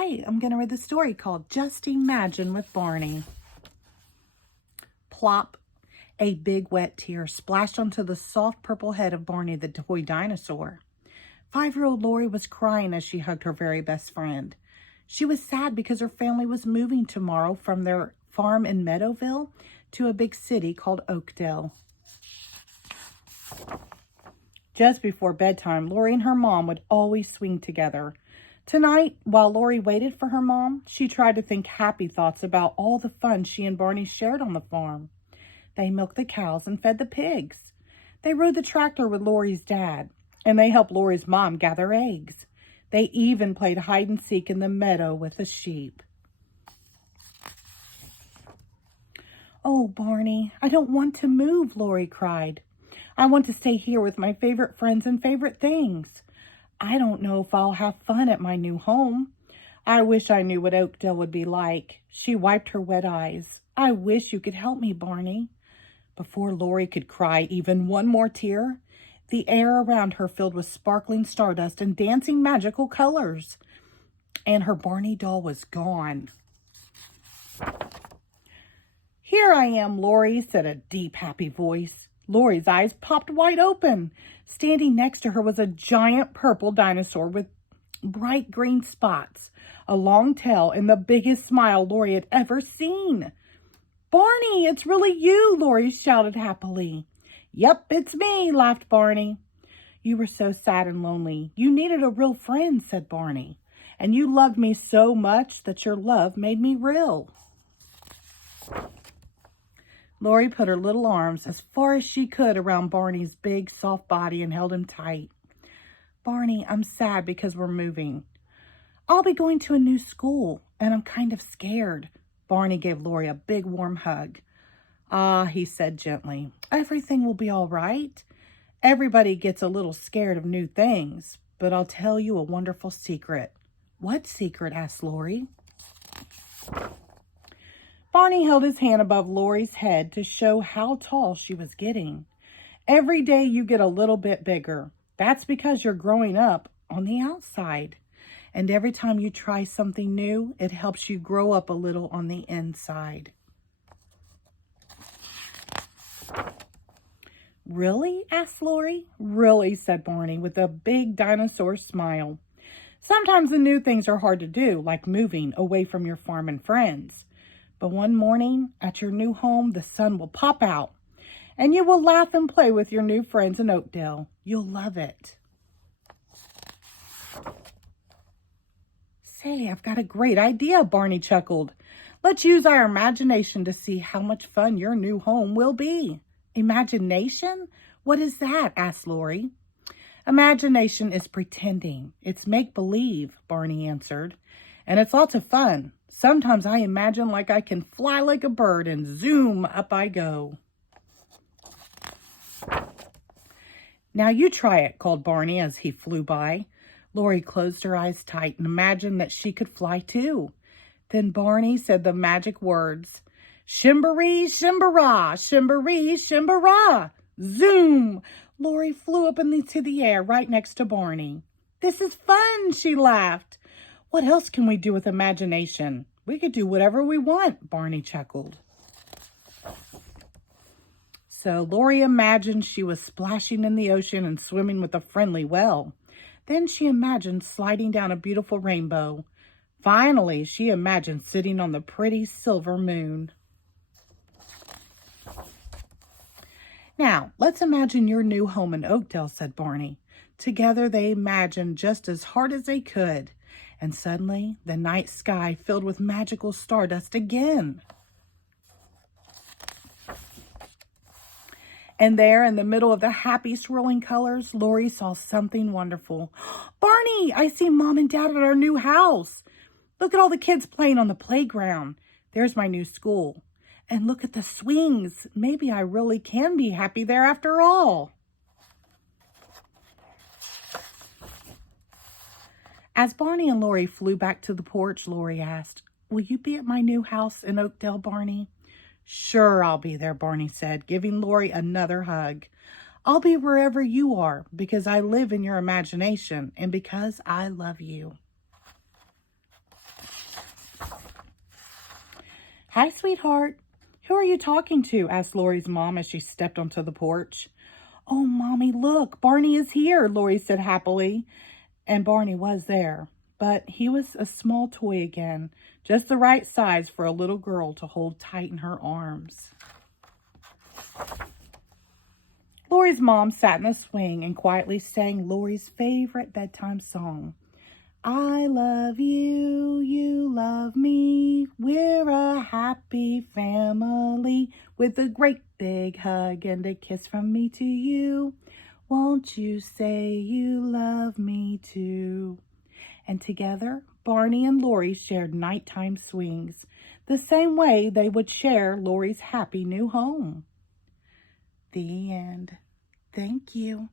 Hi, I'm going to read the story called Just Imagine with Barney. Plop. A big wet tear splashed onto the soft purple head of Barney the toy dinosaur. 5-year-old Lori was crying as she hugged her very best friend. She was sad because her family was moving tomorrow from their farm in Meadowville to a big city called Oakdale. Just before bedtime, Lori and her mom would always swing together. Tonight, while Lori waited for her mom, she tried to think happy thoughts about all the fun she and Barney shared on the farm. They milked the cows and fed the pigs. They rode the tractor with Lori's dad, and they helped Lori's mom gather eggs. They even played hide and seek in the meadow with the sheep. "Oh, Barney, I don't want to move," Lori cried. "I want to stay here with my favorite friends and favorite things. I don't know if I'll have fun at my new home. I wish I knew what Oakdale would be like." She wiped her wet eyes. "I wish you could help me, Barney." Before Lori could cry even one more tear, the air around her filled with sparkling stardust and dancing magical colors. And her Barney doll was gone. "Here I am, Lori," said a deep, happy voice. Lori's eyes popped wide open. Standing next to her was a giant purple dinosaur with bright green spots, a long tail, and the biggest smile Lori had ever seen. "Barney, it's really you," Lori shouted happily. "Yep, it's me," laughed Barney. "You were so sad and lonely. You needed a real friend," said Barney. "And you loved me so much that your love made me real." Lori put her little arms as far as she could around Barney's big, soft body and held him tight. "Barney, I'm sad because we're moving. I'll be going to a new school, and I'm kind of scared." Barney gave Lori a big, warm hug. "Ah," he said gently, "everything will be all right. Everybody gets a little scared of new things, but I'll tell you a wonderful secret." "What secret?" asked Lori. Barney held his hand above Lori's head to show how tall she was getting. "Every day you get a little bit bigger. That's because you're growing up on the outside. And every time you try something new, it helps you grow up a little on the inside." "Really?" asked Lori. "Really," said Barney with a big dinosaur smile. "Sometimes the new things are hard to do, like moving away from your farm and friends. But one morning at your new home, the sun will pop out, and you will laugh and play with your new friends in Oakdale. You'll love it." "Say, I've got a great idea," Barney chuckled. "Let's use our imagination to see how much fun your new home will be." "Imagination? What is that?" asked Lori. "Imagination is pretending. It's make-believe," Barney answered. "And it's lots of fun. Sometimes I imagine like I can fly like a bird and zoom, up I go." "Now you try it," called Barney as he flew by. Lori closed her eyes tight and imagined that she could fly too. Then Barney said the magic words, "Shimbaree, shimbara, shimbaree, shimbara." Zoom! Lori flew up into the air right next to Barney. "This is fun," she laughed. "What else can we do with imagination? We could do whatever we want," Barney chuckled. So Lori imagined she was splashing in the ocean and swimming with a friendly whale. Then she imagined sliding down a beautiful rainbow. Finally, she imagined sitting on the pretty silver moon. "Now, let's imagine your new home in Oakdale," said Barney. Together they imagined just as hard as they could. And suddenly, the night sky filled with magical stardust again. And there, in the middle of the happy swirling colors, Lori saw something wonderful. "Barney, I see Mom and Dad at our new house. Look at all the kids playing on the playground. There's my new school. And look at the swings. Maybe I really can be happy there after all." As Barney and Lori flew back to the porch, Lori asked, "Will you be at my new house in Oakdale, Barney?" "Sure, I'll be there," Barney said, giving Lori another hug. "I'll be wherever you are because I live in your imagination and because I love you." Hi, sweetheart. Who are you talking to? Asked Lori's mom as she stepped onto the porch. Oh, Mommy, look, Barney is here, Lori said happily. And Barney was there, but he was a small toy again, just the right size for a little girl to hold tight in her arms. Lori's mom sat in the swing and quietly sang Lori's favorite bedtime song. I love you, you love me, we're a happy family, with a great big hug and a kiss from me to you. Won't you say you love me too? And together, Barney and Lori shared nighttime swings, the same way they would share Lori's happy new home. The end. Thank you.